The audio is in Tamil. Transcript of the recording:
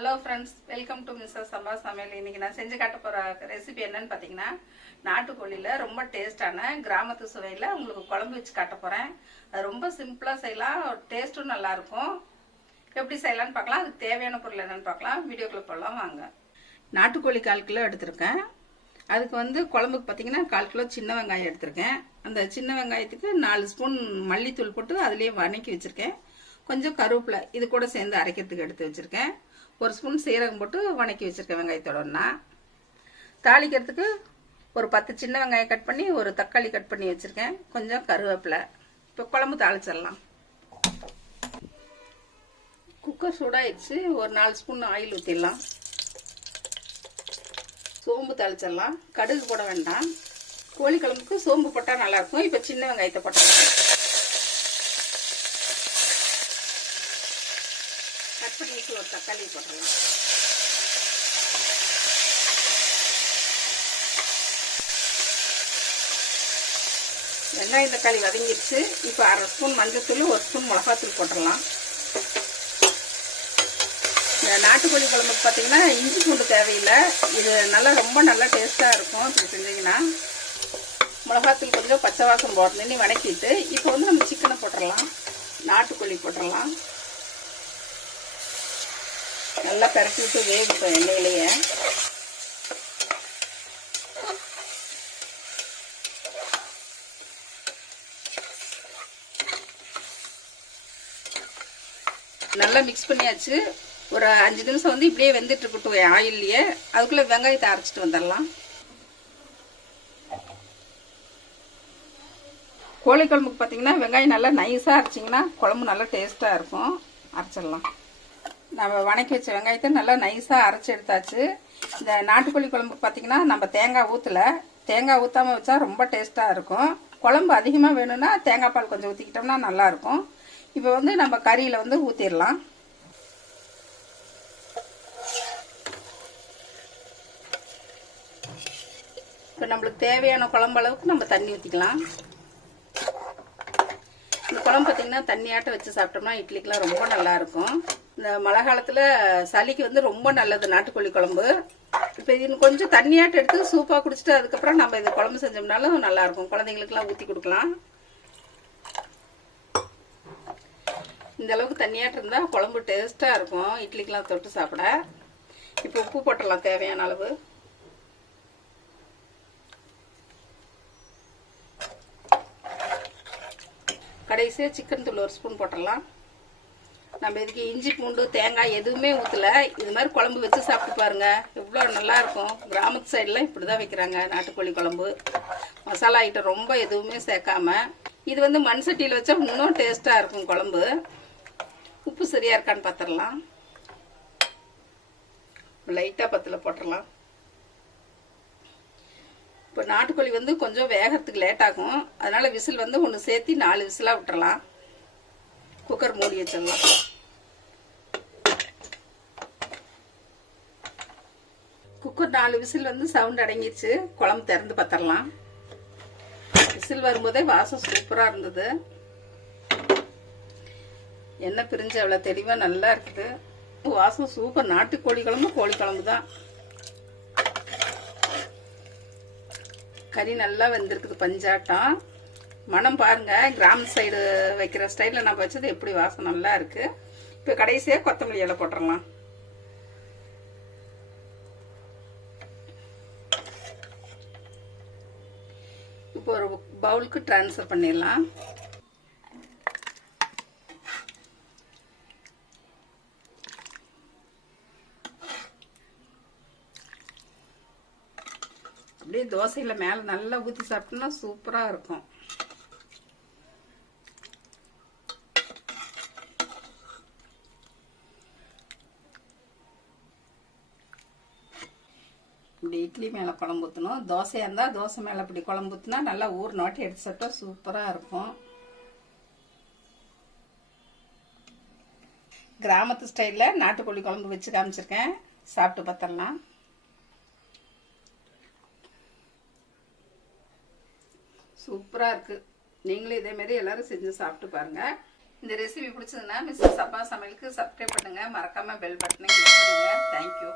Hello friends, welcome to mrs Samba Samayal. இன்னைக்கு நான் செஞ்சு காட்ட போகிற ரெசிபி என்னன்னு பார்த்தீங்கன்னா, நாட்டுக்கோழியில் ரொம்ப டேஸ்டான கிராமத்து சுவையில் உங்களுக்கு குழம்பு வச்சு காட்ட போகிறேன். அது ரொம்ப சிம்பிளாக செய்யலாம், டேஸ்ட்டும் நல்லாயிருக்கும். எப்படி செய்யலான்னு பார்க்கலாம். அதுக்கு தேவையான பொருள் என்னென்னு பார்க்கலாம். வீடியோக்குள்ளே போடலாம் வாங்க. நாட்டுக்கோழி 1/4 கிலோ எடுத்திருக்கேன். அதுக்கு குழம்புக்கு பார்த்தீங்கன்னா 1/4 கிலோ சின்ன வெங்காயம் எடுத்திருக்கேன். அந்த சின்ன வெங்காயத்துக்கு 4 ஸ்பூன் மல்லித்தூள் போட்டு அதுலேயே வதக்கி வச்சுருக்கேன். கொஞ்சம் கருவேப்பிலை இது கூட சேர்ந்து அரைக்கிறதுக்கு எடுத்து வச்சுருக்கேன். 1 ஸ்பூன் சீரகம் போட்டு வதக்கி வச்சுருக்கேன் வெங்காயத்தோடனா. தாளிக்கிறதுக்கு ஒரு 10 சின்ன வெங்காயம் கட் பண்ணி ஒரு தக்காளி கட் பண்ணி வச்சுருக்கேன். கொஞ்சம் கருவேப்பிலை. இப்போ குழம்பு தாளிச்சிடலாம். குக்கர் சூடாகிடுச்சு. ஒரு 4 ஸ்பூன் ஆயில் ஊற்றிடலாம். சோம்பு தாளிச்சிடலாம். கடுகு போட வேண்டாம். கோழி குழம்புக்கு சோம்பு போட்டால் நல்லாயிருக்கும். இப்போ சின்ன வெங்காயத்தை போட்டலாம். கட் பண்ணி வச்சு ஒரு தக்காளி போட்டுடலாம். வெங்காயம் தக்காளி வதங்கிடுச்சு. இப்போ 1/2 ஸ்பூன் மஞ்சத்தூள் 1 ஸ்பூன் மிளகாத்தூள் போட்டுடலாம். இந்த நாட்டுக்கோழி குழம்புக்கு பார்த்தீங்கன்னா இஞ்சி பூண்டு தேவையில்லை. இது ரொம்ப நல்லா டேஸ்ட்டாக இருக்கும். இப்படி செஞ்சீங்கன்னா மிளகாத்தூள் கொஞ்சம் பச்சை வாசம் போடணுன்னு வதக்கிட்டு இப்போ நம்ம சிக்கனை போட்டுடலாம். நாட்டுக்கோழி போட்டுடலாம். நல்லா பரட்டி விட்டு வேகட்டும் எண்ணெயிலேயே. நல்லா மிக்ஸ் பண்ணியாச்சு. ஒரு 5 நிமிஷம் இப்படியே வெந்துட்டு இருக்கட்டும் ஆயில்லையே. அதுக்குள்ளே வெங்காயத்தை அரைச்சிட்டு வந்துடலாம். கோழி குழம்புக்கு பார்த்தீங்கன்னா வெங்காயம் நல்லா நைஸாக அரைச்சிங்கன்னா குழம்பு நல்லா டேஸ்ட்டாக இருக்கும். அரைச்சிடலாம். நம்ம வதக்கி வச்ச வெங்காயத்தை நல்லா நைஸாக அரைச்சி எடுத்தாச்சு. இந்த நாட்டுக்கோழி குழம்புக்கு பார்த்தீங்கன்னா நம்ம தேங்காய் ஊற்றலை. தேங்காய் ஊற்றாமல் வச்சா ரொம்ப டேஸ்ட்டாக இருக்கும். குழம்பு அதிகமாக வேணும்னா தேங்காய் பால் கொஞ்சம் ஊற்றிக்கிட்டோம்னா நல்லாயிருக்கும். இப்போ நம்ம கறியில் ஊற்றிடலாம். இப்போ நம்மளுக்கு தேவையான குழம்பு அளவுக்கு நம்ம தண்ணி ஊற்றிக்கலாம். இந்த குழம்பு பார்த்தீங்கன்னா தண்ணியாட்ட வச்சு சாப்பிட்டோம்னா இட்லிக்கெலாம் ரொம்ப நல்லாயிருக்கும். இந்த மழை காலத்தில் சளிக்கு ரொம்ப நல்லது நாட்டுக்கோழி குழம்பு. இப்போ இது கொஞ்சம் தண்ணியாட்ட எடுத்து சூப்பாக குடிச்சிட்டு அதுக்கப்புறம் நம்ம இந்த குழம்பு செஞ்சோம்னாலும் நல்லாயிருக்கும். குழந்தைங்களுக்குலாம் ஊற்றி கொடுக்கலாம். இந்த அளவுக்கு தண்ணியாட்ட இருந்தால் குழம்பு டேஸ்ட்டாக இருக்கும் இட்லிக்கெலாம் தொட்டு சாப்பிட. இப்போ உப்பு போட்டுடலாம் தேவையான அளவு. கடைசியாக சிக்கன் தூள் 1 ஸ்பூன் போட்டுடலாம். நம்ம இதுக்கு இஞ்சி பூண்டு தேங்காய் எதுவுமே ஊற்றலை. இது மாதிரி குழம்பு வச்சு சாப்பிட்டு பாருங்க, எவ்வளோ நல்லாயிருக்கும். கிராமத்து சைடெலாம் இப்படி தான் வைக்கிறாங்க நாட்டுக்கோழி குழம்பு. மசாலா ஐட்டம் ரொம்ப எதுவுமே சேர்க்காம. இது மண் சட்டியில் வச்சா இன்னும் டேஸ்ட்டாக இருக்கும் குழம்பு. உப்பு சரியாக இருக்கான்னு பார்த்துடலாம். லைட்டாக பத்தில் போட்டுடலாம். இப்போ நாட்டுக்கோழி கொஞ்சம் வேகிறதுக்கு லேட் ஆகும். அதனால் விசில் 1 சேர்த்து 4 விசிலாக விட்டுறலாம். குக்கர் மூடி வச்சிடலாம். குக்கர் 4 விசில் சவுண்ட் அடங்கிடுச்சு. குழம்பு திறந்து பார்த்துடலாம். விசில் வரும்போதே வாசம் சூப்பராக இருந்தது. எண்ணெய் பிரிஞ்சு அவ்வளோ தெளிவாக நல்லா இருக்குது. வாசம் சூப்பர். நாட்டுக்கோழி குழம்பு கோழி குழம்பு தான். கறி நல்லா வெந்திருக்குது பஞ்சாட்டம். மனம் பாருங்க. கிராம சைடு வைக்கிற ஸ்டைலில் நம்ம வச்சது எப்படி வாசம் நல்லா இருக்கு. இப்போ கடைசியாக கொத்தமல்லி இலை போட்டுடலாம். இப்போ ஒரு பவுலுக்கு ட்ரான்ஸ்ஃபர் பண்ணிடலாம். அப்படியே தோசையில் மேலே நல்லா ஊற்றி சாப்பிட்டோம்னா சூப்பராக இருக்கும். இப்படி இட்லி மேலே குழம்பு ஊற்றணும். தோசையாக இருந்தால் தோசை மேலே இப்படி குழம்பு ஊற்றினா நல்லா ஊர் நோட்டி எடுத்து சாப்பிட்டா சூப்பராக இருக்கும். கிராமத்து ஸ்டைலில் நாட்டுக்கோழி குழம்பு வச்சு காமிச்சிருக்கேன். சாப்பிட்டு பார்த்துடலாம். சூப்பராக இருக்குது. நீங்களும் இதே மாதிரி எல்லாரும் செஞ்சு சாப்பிட்டு பாருங்கள். இந்த ரெசிபி பிடிச்சதுன்னா மிஸ்டர் சம்பா சமையலுக்கு சப்ஸ்கிரைப் பண்ணுங்க, மறக்காம பெல் பட்டனை கிளிக் பண்ணுங்க. தேங்க்யூ.